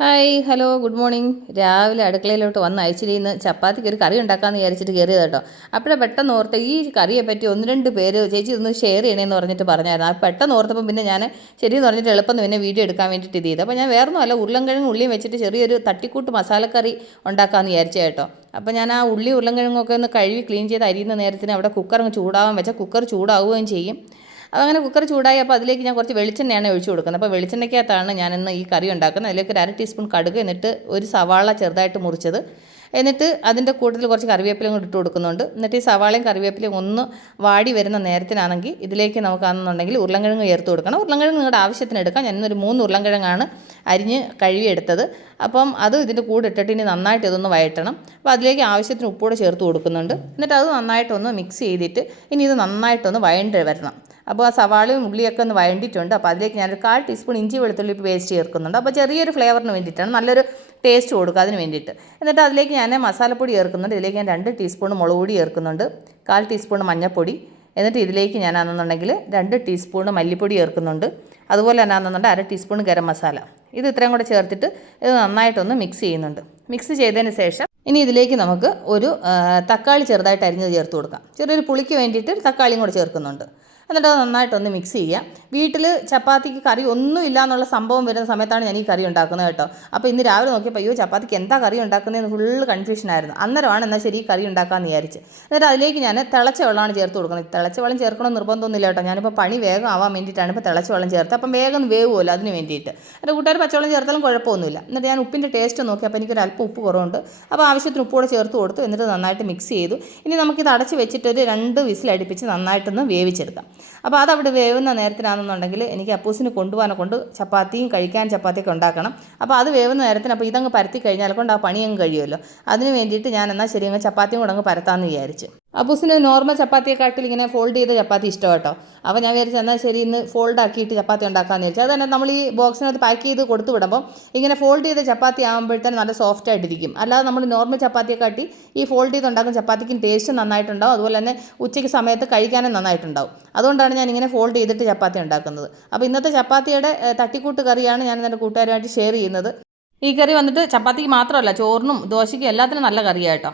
Hi hello good morning. രാവിലെ അടുക്കളയിലോട്ട് വന്ന് actually ഇന്ന് ചപ്പാത്തിക്ക് ഒരു കറി ഉണ്ടാക്കാമെന്ന് വിചാരിച്ചിട്ട് കയറിയത് കേട്ടോ. അപ്പോഴേ പെട്ടെന്ന് ഓർത്ത് ഈ കറിയെ പറ്റി ഒന്ന് രണ്ട് പേര് ചേച്ചി ഒന്ന് ഷെയർ ചെയ്യണമെന്ന് പറഞ്ഞിട്ട് പറഞ്ഞായിരുന്നു. ആ പെട്ടെന്ന് ഓർത്തപ്പം പിന്നെ ഞാൻ ശരിയെന്ന് പറഞ്ഞിട്ട് എളുപ്പം പിന്നെ വീഡിയോ എടുക്കാൻ വേണ്ടിയിട്ട് ഇത് ചെയ്തു. അപ്പോൾ ഞാൻ വേറൊന്നും അല്ല, ഉരുളൻകിഴങ്ങ് ഉള്ളിയും വെച്ചിട്ട് ചെറിയൊരു തട്ടിക്കൂട്ട് മസാലക്കറി ഉണ്ടാക്കാമെന്ന് വിചാരിച്ചു കേട്ടോ. അപ്പോൾ ഞാൻ ആ ഉള്ളി ഉരുളൻകിഴങ്ങൊക്കെ ഒന്ന് കഴുകി ക്ലീൻ ചെയ്ത് അരിയുന്ന നേരത്തിന് അവിടെ കുക്കർ അങ്ങ് ചൂടാവാൻ വെച്ചാൽ കുക്കർ ചൂടാവുകയും ചെയ്യും. അങ്ങനെ കുക്കർ ചൂടായി. അപ്പോൾ അതിലേക്ക് ഞാൻ കുറച്ച് വെളിച്ചെണ്ണയാണ് ഒഴിച്ചു കൊടുക്കുന്നത്. അപ്പോൾ വെളിച്ചെണ്ണയ്ക്കകത്താണ് ഞാനിന്ന് ഈ കറി ഉണ്ടാക്കുന്നത്. അതിലേക്ക് ഒരു 1/2 ടീസ്പൂൺ കടുക്, എന്നിട്ട് ഒരു സവാള ചെറുതായിട്ട് മുറിച്ചത്, എന്നിട്ട് അതിൻ്റെ കൂട്ടത്തിൽ കുറച്ച് കറിവേപ്പിലയും കൂടി ഇട്ട് കൊടുക്കുന്നുണ്ട്. എന്നിട്ട് ഈ സവാളയും കറിവേപ്പിലയും ഒന്ന് വാടി വരുന്ന നേരത്തിനാണെങ്കിൽ ഇതിലേക്ക് നമുക്കാണെന്നുണ്ടെങ്കിൽ ഉരുളൻകിഴങ്ങ് ചേർത്ത് കൊടുക്കണം. ഉരുളൻകിഴങ്ങ് നിങ്ങളുടെ ആവശ്യത്തിന് എടുക്കാം. ഞാനിന്നൊരു 3 ഉരുളൻകിഴങ്ങാണ് അരിഞ്ഞ് കഴുകിയെടുത്തത്. അപ്പം അത് ഇതിൻ്റെ കൂടെ ഇട്ടിട്ട് ഇനി നന്നായിട്ട് ഇതൊന്ന് വഴറ്റണം. അപ്പോൾ അതിലേക്ക് ആവശ്യത്തിന് ഉപ്പൂടെ ചേർത്ത് കൊടുക്കുന്നുണ്ട്. എന്നിട്ട് അത് നന്നായിട്ടൊന്ന് മിക്സ് ചെയ്തിട്ട് ഇനി ഇത് നന്നായിട്ടൊന്ന് വഴണ്ട് വരണം. അപ്പോൾ ആ സവാളയും ഉള്ളിയൊക്കെ ഒന്ന് വഴണ്ടിയിട്ടുണ്ട്. അപ്പോൾ അതിലേക്ക് ഞാനൊരു 1/4 ടീസ്പൂൺ ഇഞ്ചി വെളുത്തുള്ളി പേസ്റ്റ് ചേർക്കുന്നുണ്ട്. അപ്പോൾ ചെറിയൊരു ഫ്ലേവറിന് വേണ്ടിയിട്ടാണ്, നല്ലൊരു ടേസ്റ്റ് കൊടുക്കുക അതിന് വേണ്ടിയിട്ട്. എന്നിട്ട് അതിലേക്ക് ഞാൻ മസാലപ്പൊടി ചേർക്കുന്നുണ്ട്. ഇതിലേക്ക് ഞാൻ 2 ടീസ്പൂൺ മുളക് പൊടി ചേർക്കുന്നുണ്ട്, 1/4 ടീസ്പൂൺ മഞ്ഞൾപ്പൊടി. എന്നിട്ട് ഇതിലേക്ക് ഞാനാണെന്നുണ്ടെങ്കിൽ 2 ടീസ്പൂൺ മല്ലിപ്പൊടി ചേർക്കുന്നുണ്ട്. അതുപോലെ തന്നെ ആണെന്നുണ്ടെങ്കിൽ 1/2 ടീസ്പൂൺ ഗരം മസാല. ഇത് ഇത്രയും കൂടെ ചേർത്തിട്ട് ഇത് നന്നായിട്ടൊന്ന് മിക്സ് ചെയ്യുന്നുണ്ട്. മിക്സ് ചെയ്തതിന് ശേഷം ഇനി ഇതിലേക്ക് നമുക്ക് ഒരു തക്കാളി ചെറുതായിട്ട് അരിഞ്ഞത് ചേർത്ത് കൊടുക്കാം. ചെറിയൊരു പുളിക്ക് വേണ്ടിയിട്ട് തക്കാളിയും കൂടെ ചേർക്കുന്നുണ്ട്. എന്നിട്ട് അത് നന്നായിട്ടൊന്ന് മിക്സ് ചെയ്യുക. വീട്ടിൽ ചപ്പാത്തിക്ക് കറി ഒന്നും ഇല്ല എന്നുള്ള സംഭവം വരുന്ന സമയത്താണ് ഞാൻ ഈ കറി ഉണ്ടാക്കുന്നത് കേട്ടോ. അപ്പോൾ ഇന്ന് രാവിലെ നോക്കിയപ്പോൾ അയ്യോ ചപ്പാത്തിക്ക് എന്താ കറി ഉണ്ടാക്കുന്നതെന്ന് ഫുള്ള് കൺഫ്യൂഷനായിരുന്നു. അന്നേരമാണ് എന്നാൽ ശരി ഈ കറി ഉണ്ടാക്കാമെന്ന് വിചാരിച്ച്. എന്നിട്ട് അതിലേക്ക് ഞാൻ തിളച്ച വെള്ളമാണ് ചേർത്ത് കൊടുക്കുന്നത്. തിളച്ച വെള്ളം ചേർക്കണമെന്ന് നിർബന്ധമൊന്നുമില്ല കേട്ടോ. ഞാനിപ്പോൾ പണി വേഗം ആവാൻ വേണ്ടിയിട്ടാണ് ഇപ്പോൾ തിളച്ച വെള്ളം ചേർത്ത്. അപ്പം വേഗം വേവുമല്ലോ അതിന് വേണ്ടിയിട്ട്. എൻ്റെ കൂട്ടുകാർ പച്ചവെള്ളം ചേർത്താലും കുഴപ്പമൊന്നുമില്ല. എന്നിട്ട് ഞാൻ ഉപ്പിൻ്റെ ടേസ്റ്റ് നോക്കി. അപ്പോൾ എനിക്കൊരു അല്പം ഉപ്പ് കുറവുണ്ട്. അപ്പോൾ ആവശ്യത്തിന് ഉപ്പ് കൂടെ ചേർത്ത് കൊടുത്തു. എന്നിട്ട് നന്നായിട്ട് മിക്സ് ചെയ്തു. ഇനി നമുക്കിത് അടച്ച് വെച്ചിട്ടൊരു 2 വിസിലടുപ്പിച്ച് നന്നായിട്ടൊന്ന് വേവിച്ചെടുക്കാം. അപ്പോൾ അതവിടെ വേവുന്ന നേരത്തിനാണെന്നുണ്ടെങ്കിൽ എനിക്ക് അപ്പൂസിന് കൊണ്ടുപോകാനെ കൊണ്ട് ചപ്പാത്തിയും കഴിക്കാൻ ചപ്പാത്തിയൊക്കെ ഉണ്ടാക്കണം. അപ്പോൾ അത് വേവുന്ന നേരത്തിന് അപ്പോൾ ഇതങ്ങ് പരത്തി കഴിഞ്ഞാൽ കൊണ്ട് ആ പണി അങ്ങ് കഴിയുമല്ലോ. അതിന് വേണ്ടിയിട്ട് ഞാൻ എന്നാൽ ശരി അങ്ങ് ചപ്പാത്തിയും കൂടെ അങ്ങ് പരത്താമെന്ന് വിചാരിച്ചു. അപ്പൂസിന് നോർമൽ ചപ്പാത്തിയെക്കാട്ടിൽ ഇങ്ങനെ ഫോൾഡ് ചെയ്ത ചപ്പാത്തി ഇഷ്ടം കേട്ടോ. അപ്പോൾ ഞാൻ വിചാരിച്ചു എന്നാൽ ശരി ഇന്ന് ഫോൾഡ് ആക്കിയിട്ട് ചപ്പാത്തി ഉണ്ടാക്കാമെന്ന് വിചാരിച്ചു. അത് തന്നെ നമ്മൾ ഈ ബോക്സിനകത്ത് പാക്ക് ചെയ്ത് കൊടുത്തു വിടുമ്പോൾ ഇങ്ങനെ ഫോൾഡ് ചെയ്ത ചപ്പാത്തി ആകുമ്പോഴത്തേനും നല്ല സോഫ്റ്റ് ആയിട്ടിരിക്കും. അല്ലാതെ നമ്മൾ നോർമൽ ചപ്പാത്തിയെക്കാട്ടി ഈ ഫോൾഡ് ചെയ്ത് ഉണ്ടാക്കുന്ന ചപ്പാത്തിക്കും ടേസ്റ്റ് നന്നായിട്ടുണ്ടാവും. അതുപോലെ തന്നെ ഉച്ചയ്ക്ക് സമയത്ത് കഴിക്കാനും നന്നായിട്ടുണ്ടാവും. അതുകൊണ്ടാണ് ഞാനിങ്ങനെ ഫോൾഡ് ചെയ്തിട്ട് ചപ്പാത്തി ഉണ്ടാക്കുന്നത്. അപ്പോൾ ഇന്നത്തെ ചപ്പാത്തിയുടെ തട്ടിക്കൂട്ട് കറിയാണ് ഞാൻ എൻ്റെ കൂട്ടുകാരുമായിട്ട് ഷെയർ ചെയ്യുന്നത്. ഈ കറി വന്നിട്ട് ചപ്പാത്തിക്ക് മാത്രമല്ല, ചോറിനും ദോശയ്ക്കും എല്ലാത്തിനും നല്ല കറിയാട്ടോ.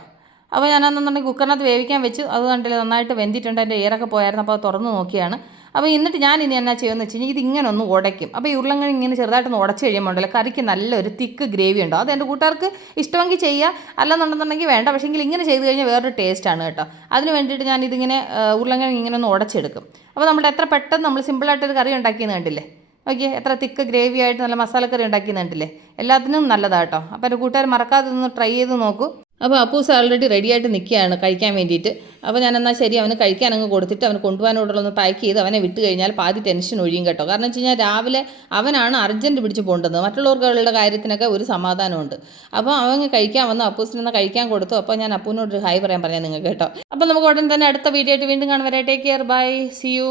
അപ്പോൾ ഞാനെന്നുണ്ടെങ്കിൽ കുക്കറിനകത്ത് വേവിക്കാൻ വെച്ച്, അത് കണ്ടില്ല നന്നായിട്ട് വെന്തിട്ടുണ്ട്. എൻ്റെ എയറൊക്കെ പോയായിരുന്നു. അപ്പോൾ അത് തുറന്ന് നോക്കിയാണ്. അപ്പോൾ എന്നിട്ട് ഞാൻ ഇനി എന്നാ ചെയ്യുമെന്ന് വെച്ച് കഴിഞ്ഞാൽ ഇതിങ്ങനെ ഒന്ന് ഉടയ്ക്കും. അപ്പോൾ ഈ ഉരുളൻകിഴങ്ങ് ഇങ്ങനെ ചെറുതായിട്ടൊന്ന് ഉടച്ച് കഴിയുമ്പോണ്ടല്ലോ കറിക്ക് നല്ലൊരു തിക്ക് ഗ്രേവി ഉണ്ടാവും. അത് എൻ്റെ കൂട്ടുകാർക്ക് ഇഷ്ടമെങ്കിൽ ചെയ്യുക, അല്ലെന്നുണ്ടെന്നുണ്ടെങ്കിൽ വേണ്ട. പക്ഷേ എങ്കിൽ ഇങ്ങനെ ചെയ്ത് കഴിഞ്ഞാൽ വേറൊരു ടേസ്റ്റാണ് കേട്ടോ. അതിന് വേണ്ടിയിട്ട് ഞാനിതിങ്ങനെ ഉരുളൻകിഴങ്ങ് ഇങ്ങനെ ഒന്ന് ഉടച്ചെടുക്കും. അപ്പോൾ നമ്മുടെ എത്ര പെട്ടെന്ന് നമ്മൾ സിമ്പിളായിട്ടൊരു കറി ഉണ്ടാക്കിയെന്ന് കണ്ടില്ലേ. ഓക്കെ, എത്ര തിക്ക് ഗ്രേവി ആയിട്ട് നല്ല മസാലക്കറി ഉണ്ടാക്കിയെന്ന് കണ്ടില്ലേ. എല്ലാത്തിനും നല്ലതാട്ടോ. അപ്പോൾ എൻ്റെ കൂട്ടുകാർ മറക്കാതെ ഒന്ന് ട്രൈ ചെയ്ത് നോക്കൂ. അപ്പോൾ അപ്പൂസ് ഓൾറെഡി റെഡി ആയിട്ട് നിൽക്കുകയാണ് കഴിക്കാൻ വേണ്ടിയിട്ട്. അപ്പോൾ ഞാൻ എന്നാൽ ശരി അവന് കഴിക്കാൻ അങ്ങ് കൊടുത്തിട്ട് അവന് കൊണ്ടുപോകാനോടുള്ളൊന്ന് പാക്ക് ചെയ്ത് അവനെ വിട്ട് കഴിഞ്ഞാൽ പാതി ടെൻഷൻ ഒഴിയും കേട്ടോ. കാരണം വെച്ച് കഴിഞ്ഞാൽ രാവിലെ അവനാണ് അർജൻറ്റ് പിടിച്ച് പോകേണ്ടത്. മറ്റുള്ളവർക്കുള്ള കാര്യത്തിനൊക്കെ ഒരു സമാധാനമുണ്ട്. അപ്പോൾ അവൻ കഴിക്കാൻ വന്നു. അപ്പൂസിന് കഴിക്കാൻ കൊടുത്തു. അപ്പോൾ ഞാൻ അപ്പൂനോട് ഹായ് പറയാൻ പറഞ്ഞാൽ നിങ്ങൾക്ക് കേട്ടോ. അപ്പോൾ നമുക്ക് ഉടൻ തന്നെ അടുത്ത വീഡിയോ ആയിട്ട് വീണ്ടും കാണും വരെ. Take care, bye, see U.